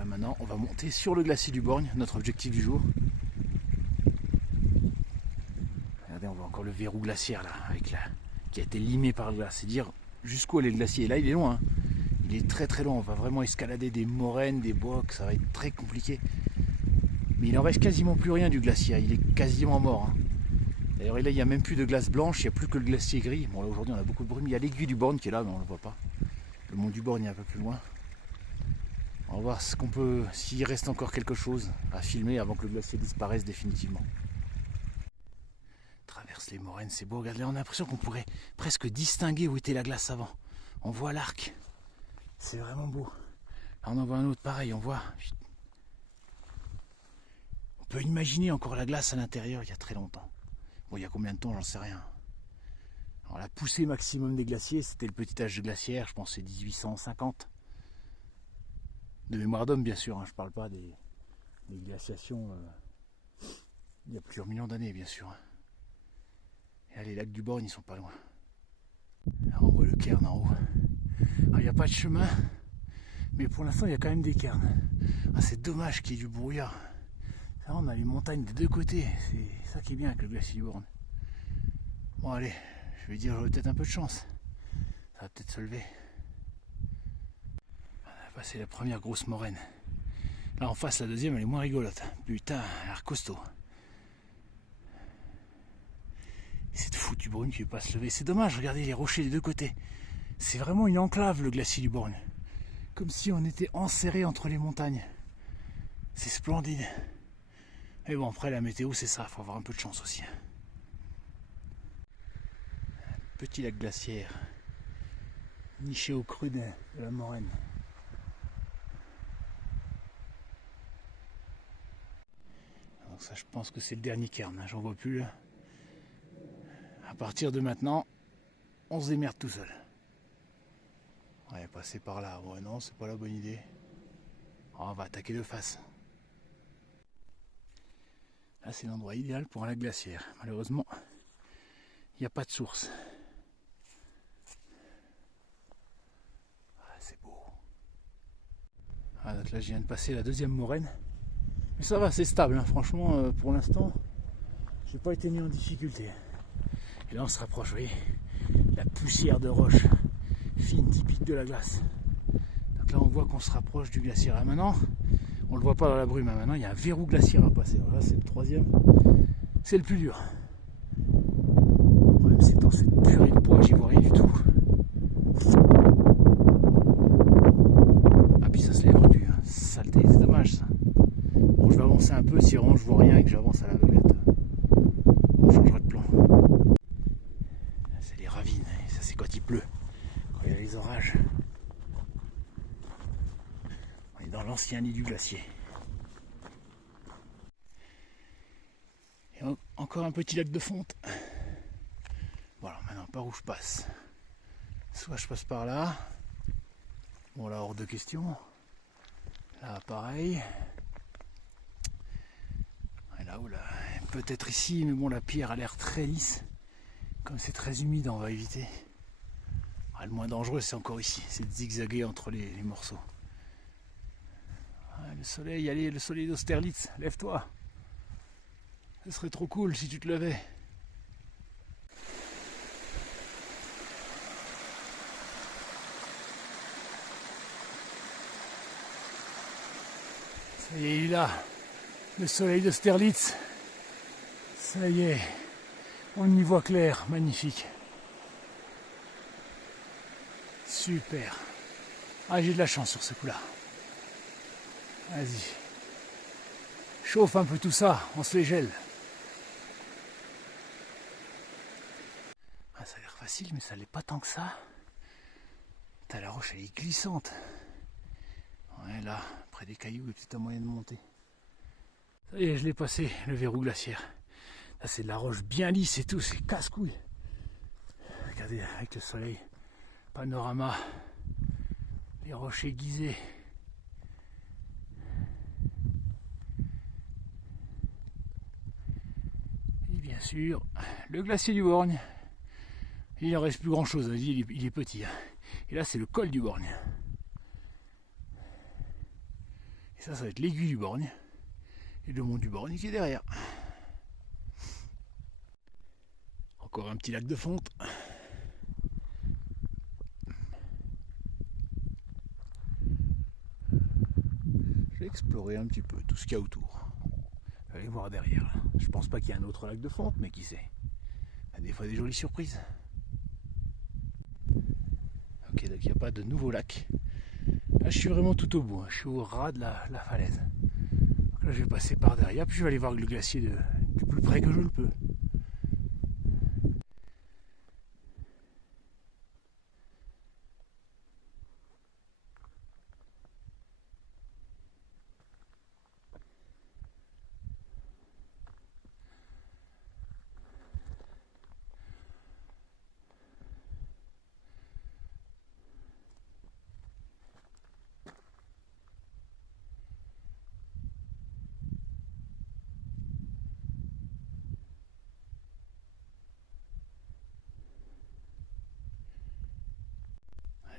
là maintenant, on va monter sur le glacier du Borgne, notre objectif du jour. Regardez, on voit encore le verrou glaciaire là, qui a été limé par le glace. C'est dire jusqu'où est le glacier. Et là, il est loin. Hein. Il est très très loin. On va vraiment escalader des moraines, des bois, ça va être très compliqué. Mais il en reste quasiment plus rien du glacier. Il est quasiment mort. Hein. D'ailleurs, là, il n'y a même plus de glace blanche. Il n'y a plus que le glacier gris. Bon, là aujourd'hui, on a beaucoup de brume. Il y a l'aiguille du Borgne qui est là, mais on ne le voit pas. Le mont du Borgne est un peu plus loin. On va voir s'il reste encore quelque chose à filmer avant que le glacier disparaisse définitivement. Traverse les moraines, c'est beau. Regarde là, on a l'impression qu'on pourrait presque distinguer où était la glace avant. On voit l'arc. C'est vraiment beau. Là, on en voit un autre pareil. On peut imaginer encore la glace à l'intérieur il y a très longtemps. Bon, il y a combien de temps, j'en sais rien. Alors, la poussée maximum des glaciers, c'était le petit âge de glaciaire, je pense que c'est 1850. De mémoire d'homme, bien sûr, hein, je ne parle pas des glaciations il y a plusieurs millions d'années, bien sûr. Et là, les lacs du Borgne, ils sont pas loin. Là, on voit le cairn en haut. Alors, il n'y a pas de chemin, mais pour l'instant, il y a quand même des cairns. Ah, c'est dommage qu'il y ait du brouillard. Là, on a les montagnes des deux côtés. C'est ça qui est bien avec le glacier du Borgne. Bon, allez, je vais dire, j'aurai peut-être un peu de chance. Ça va peut-être se lever. C'est la première grosse moraine. Là en face, la deuxième, elle est moins rigolote. Putain, elle a l'air costaud. Et cette foutue brume qui ne veut pas se lever. C'est dommage, regardez les rochers des deux côtés. C'est vraiment une enclave, le glacier du Borgne. Comme si on était enserré entre les montagnes. C'est splendide. Mais bon, après la météo, c'est ça, il faut avoir un peu de chance aussi. Petit lac glaciaire, niché au creux de la moraine. Donc ça, je pense que c'est le dernier cairn, hein, j'en vois plus là. À partir de maintenant, on se démerde tout seul. Ouais, passer par là, ouais non, c'est pas la bonne idée. Oh, on va attaquer de face. Là, c'est l'endroit idéal pour un lac glaciaire. Malheureusement, il n'y a pas de source. Ah, c'est beau. Ah, donc là, je viens de passer la deuxième moraine. Mais ça va, c'est stable, hein. Franchement, pour l'instant, j'ai pas été mis en difficulté. Et là, on se rapproche, vous voyez, la poussière de roche fine, typique de la glace. Donc là, on voit qu'on se rapproche du glacier. Ah, maintenant, on le voit pas dans la brume. Maintenant, il y a un verrou glaciaire à passer. Là, c'est le troisième. C'est le plus dur. Le problème, c'est dans cette purée de bois, j'y vois rien du tout. Ah, puis ça se lève plus. Hein. Saleté, c'est dommage ça. Bon, je vais avancer un peu si vraiment je vois rien et que j'avance à l'aveuglette. On changera de plan. C'est les ravines, et ça c'est quand il pleut, quand il y a les orages. On est dans l'ancien lit du glacier. Et encore un petit lac de fonte. Voilà, maintenant par où je passe. Soit je passe par là. Bon là hors de question. Là pareil. Et là, oula, peut-être ici, mais bon, la pierre a l'air très lisse. Comme c'est très humide, on va éviter. Ah, le moins dangereux, c'est encore ici. C'est de zigzaguer entre les morceaux. Ah, le soleil, allez, le soleil d'Austerlitz, lève-toi. Ce serait trop cool si tu te levais. Ça y est, il est là. Le soleil d'Austerlitz, ça y est, on y voit clair, magnifique. Super. Ah, j'ai de la chance sur ce coup-là. Vas-y. Chauffe un peu tout ça, on se les gèle. Ah, ça a l'air facile, mais ça l'est pas tant que ça. T'as la roche, elle est glissante. Ouais, là, près des cailloux, il y a peut-être un moyen de monter. Ça y est, je l'ai passé, le verrou glaciaire. Là, c'est de la roche bien lisse et tout, c'est casse-couille. Regardez, avec le soleil, panorama, les roches aiguisées. Et bien sûr, le glacier du Borgne. Il n'en reste plus grand-chose, il est petit. Et là, c'est le col du Borgne. Et ça va être l'aiguille du Borgne. Et le mont du Borgne qui est derrière. Encore un petit lac de fonte. Je vais explorer un petit peu tout ce qu'il y a autour. Je vais aller voir derrière. Là. Je pense pas qu'il y ait un autre lac de fonte, mais qui sait. Il y a des fois des jolies surprises. Ok, donc il n'y a pas de nouveau lac. Là, je suis vraiment tout au bout. Je suis au ras de la falaise. Donc là, je vais passer par derrière, puis je vais aller voir le glacier du plus près que je le peux.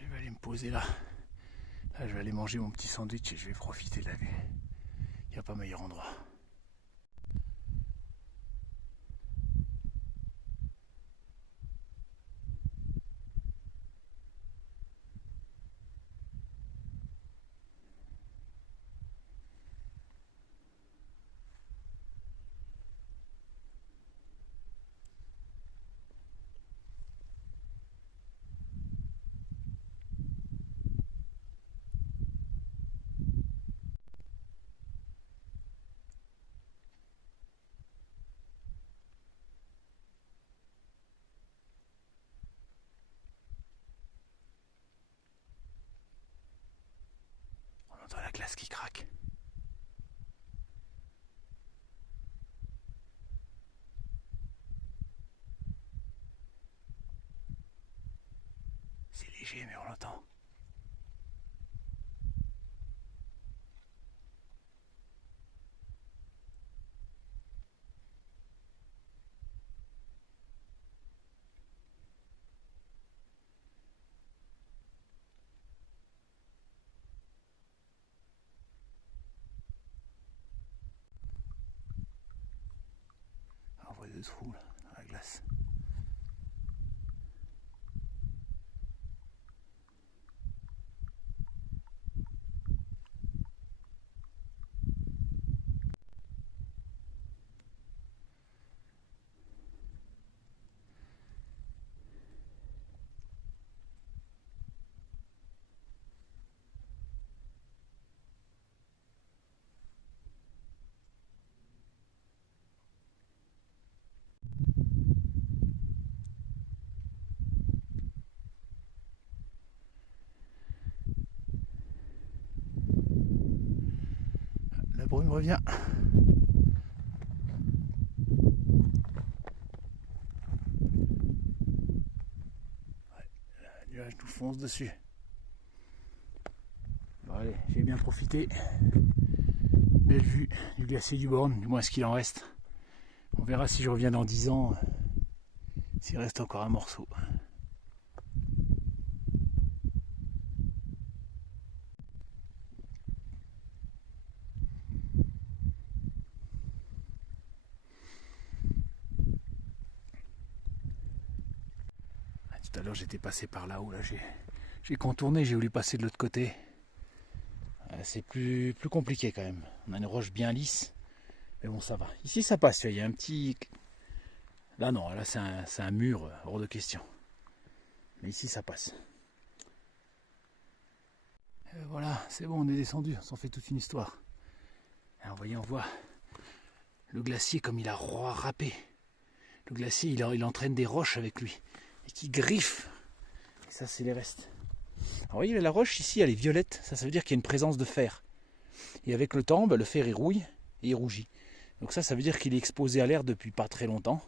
Je vais aller me poser là. Là, je vais aller manger mon petit sandwich et je vais profiter de la vue. Il n'y a pas meilleur endroit. On entend la glace qui craque. C'est léger, mais on l'entend. On voit deux trous là, dans la glace. La brume revient. Ouais, le nuage nous fonce dessus. Bon allez, j'ai bien profité. Belle vue du glacier du Borgne, du moins ce qu'il en reste. On verra si je reviens dans 10 ans, s'il reste encore un morceau. Tout à l'heure j'étais passé par là-haut, là, j'ai contourné, j'ai voulu passer de l'autre côté. C'est plus compliqué quand même. On a une roche bien lisse, mais bon ça va. Ici ça passe, il y a un petit... Là non, là c'est un mur, hors de question. Mais ici ça passe. Voilà, c'est bon, on est descendu, on s'en fait toute une histoire. Alors, vous voyez, on voit le glacier comme il a râpé. Le glacier il entraîne des roches avec lui. Et qui griffe. Et ça c'est les restes. Alors vous voyez la roche ici elle est violette, ça veut dire qu'il y a une présence de fer. Et avec le temps, le fer il rouille et il rougit. Donc ça veut dire qu'il est exposé à l'air depuis pas très longtemps.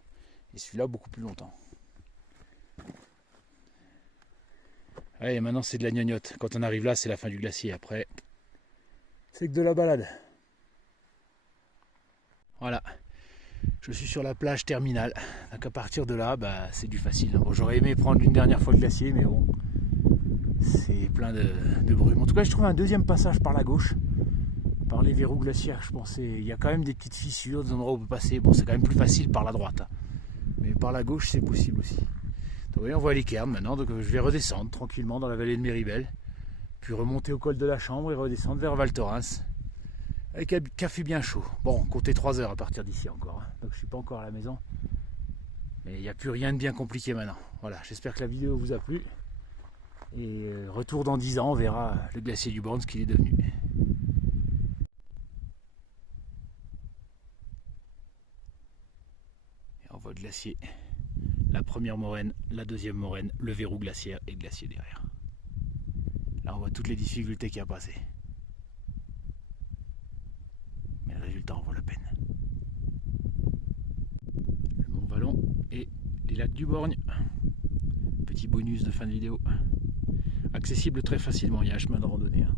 Et celui-là beaucoup plus longtemps. Ouais, et maintenant c'est de la gnognotte. Quand on arrive là c'est la fin du glacier. Après c'est que de la balade. Voilà. Je suis sur la plage terminale, donc à partir de là, c'est du facile. Bon, j'aurais aimé prendre une dernière fois le glacier, mais bon, c'est plein de brume. En tout cas, je trouve un deuxième passage par la gauche. par les verrous glaciaires, je pensais. Il y a quand même des petites fissures, des endroits où on peut passer. Bon, c'est quand même plus facile par la droite, hein. Mais par la gauche, c'est possible aussi. Donc, vous voyez, on voit les cairns maintenant. Donc, je vais redescendre tranquillement dans la vallée de Méribel, puis remonter au col de la Chambre et redescendre vers Val Thorens avec un café bien chaud. Bon, comptez 3 heures à partir d'ici encore, hein. Donc, je suis pas encore à la maison. Mais il n'y a plus rien de bien compliqué maintenant. Voilà, j'espère que la vidéo vous a plu. Et retour dans 10 ans, on verra le glacier du Born, ce qu'il est devenu. Et on voit le glacier. La première moraine, la deuxième moraine, le verrou glaciaire et le glacier derrière. Là, on voit toutes les difficultés qu'il y a passé. Mais le résultat en vaut la peine. Le Mont Vallon et les lacs du Borgne. Petit bonus de fin de vidéo. Accessible très facilement, il y a un chemin de randonnée, hein.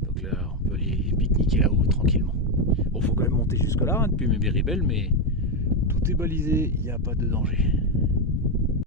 Donc là, on peut aller pique-niquer là-haut tranquillement. Bon, faut quand même monter jusque là, hein, depuis Méribel, mais tout est balisé, il n'y a pas de danger.